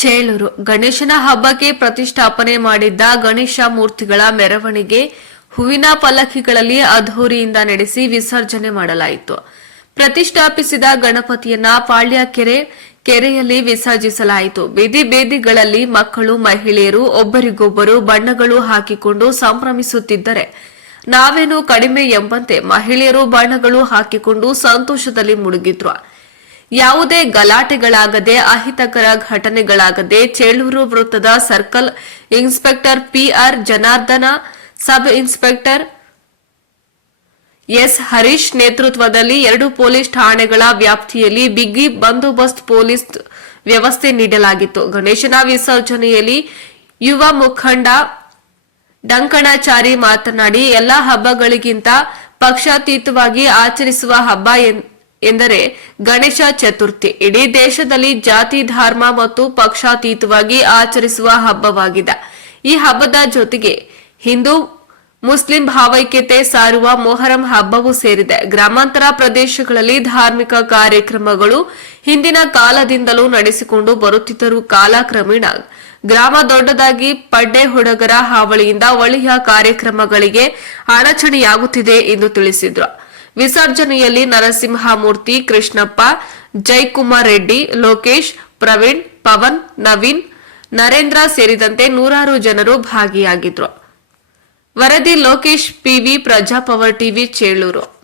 ಚೇಳೂರು. ಗಣೇಶನ ಹಬ್ಬಕ್ಕೆ ಪ್ರತಿಷ್ಠಾಪನೆ ಮಾಡಿದ್ದ ಗಣೇಶ ಮೂರ್ತಿಗಳ ಮೆರವಣಿಗೆ ಹೂವಿನ ಪಲ್ಲಕ್ಕಿಗಳಲ್ಲಿ ಅದ್ಧೂರಿಯಿಂದ ನಡೆಸಿ ವಿಸರ್ಜನೆ ಮಾಡಲಾಯಿತು. ಪ್ರತಿಷ್ಠಾಪಿಸಿದ ಗಣಪತಿಯನ್ನ ಪಾಳ್ಯಕೆರೆ ಕೆರೆಯಲ್ಲಿ ವಿಸರ್ಜಿಸಲಾಯಿತು. ಬೀದಿ ಬೀದಿಗಳಲ್ಲಿ ಮಕ್ಕಳು, ಮಹಿಳೆಯರು, ಒಬ್ಬರಿಗೊಬ್ಬರು ಬಣ್ಣಗಳು ಹಾಕಿಕೊಂಡು ಸಂಭ್ರಮಿಸುತ್ತಿದ್ದರೆ ನಾವೇನು ಕಡಿಮೆ ಎಂಬಂತೆ ಮಹಿಳೆಯರು ಬಣ್ಣಗಳು ಹಾಕಿಕೊಂಡು ಸಂತೋಷದಲ್ಲಿ ಮುಳುಗಿದ್ರು. ಯಾವುದೇ ಗಲಾಟೆಗಳಾಗದೆ ಅಹಿತಕರ ಘಟನೆಗಳಾಗದೆ ಚೇಳೂರು ವೃತ್ತದ circle inspector P R Janardhana, sub inspector S Harish ನೇತೃತ್ವದಲ್ಲಿ ಎರಡು ಪೊಲೀಸ್ ಠಾಣೆಗಳ ವ್ಯಾಪ್ತಿಯಲ್ಲಿ ಬಿಗಿ ಬಂದೋಬಸ್ತ್ ಪೊಲೀಸ್ ವ್ಯವಸ್ಥೆ ನೀಡಲಾಗಿತ್ತು. ಗಣೇಶನ ವಿಸರ್ಜನೆಯಲ್ಲಿ ಯುವ ಮುಖಂಡ ಡಂಕಣಾಚಾರಿ ಮಾತನಾಡಿ, ಎಲ್ಲಾ ಹಬ್ಬಗಳಿಗಿಂತ ಪಕ್ಷಾತೀತವಾಗಿ ಆಚರಿಸುವ ಹಬ್ಬ ಎಂದರೆ ಗಣೇಶ ಚತುರ್ಥಿ. ಇಡೀ ದೇಶದಲ್ಲಿ ಜಾತಿ, ಧರ್ಮ ಮತ್ತು ಪಕ್ಷಾತೀತವಾಗಿ ಆಚರಿಸುವ ಹಬ್ಬವಾಗಿದೆ. ಈ ಹಬ್ಬದ ಜೊತೆಗೆ ಹಿಂದೂ, ಮುಸ್ಲಿಂ ಭಾವೈಕ್ಯತೆ ಸಾರುವ ಮೊಹರಂ ಹಬ್ಬವೂ ಸೇರಿದೆ. ಗ್ರಾಮಾಂತರ ಪ್ರದೇಶಗಳಲ್ಲಿ ಧಾರ್ಮಿಕ ಕಾರ್ಯಕ್ರಮಗಳು ಹಿಂದಿನ ಕಾಲದಿಂದಲೂ ನಡೆಸಿಕೊಂಡು ಬರುತ್ತಿದ್ದರೂ ಕಾಲಕ್ರಮೇಣ ಗ್ರಾಮ ದೊಡ್ಡದಾಗಿ ಪಡ್ಡೆ ಹುಡುಗರ ಹಾವಳಿಯಿಂದ ಒಳಿಯ ಕಾರ್ಯಕ್ರಮಗಳಿಗೆ ಅಡಚಣೆಯಾಗುತ್ತಿದೆ ಎಂದು ತಿಳಿಸಿದ್ರು. ವಿಸರ್ಜನೆಯಲ್ಲಿ ನರಸಿಂಹಮೂರ್ತಿ, ಕೃಷ್ಣಪ್ಪ, ಜೈಕುಮಾರ್ ರೆಡ್ಡಿ, ಲೋಕೇಶ್, ಪ್ರವೀಣ್, ಪವನ್, ನವೀನ್, ನರೇಂದ್ರ ಸೇರಿದಂತೆ ನೂರಾರು ಜನರು ಭಾಗಿಯಾಗಿದ್ರು. ವರದಿ Lokesh, P V Praja Power TV, Chelur.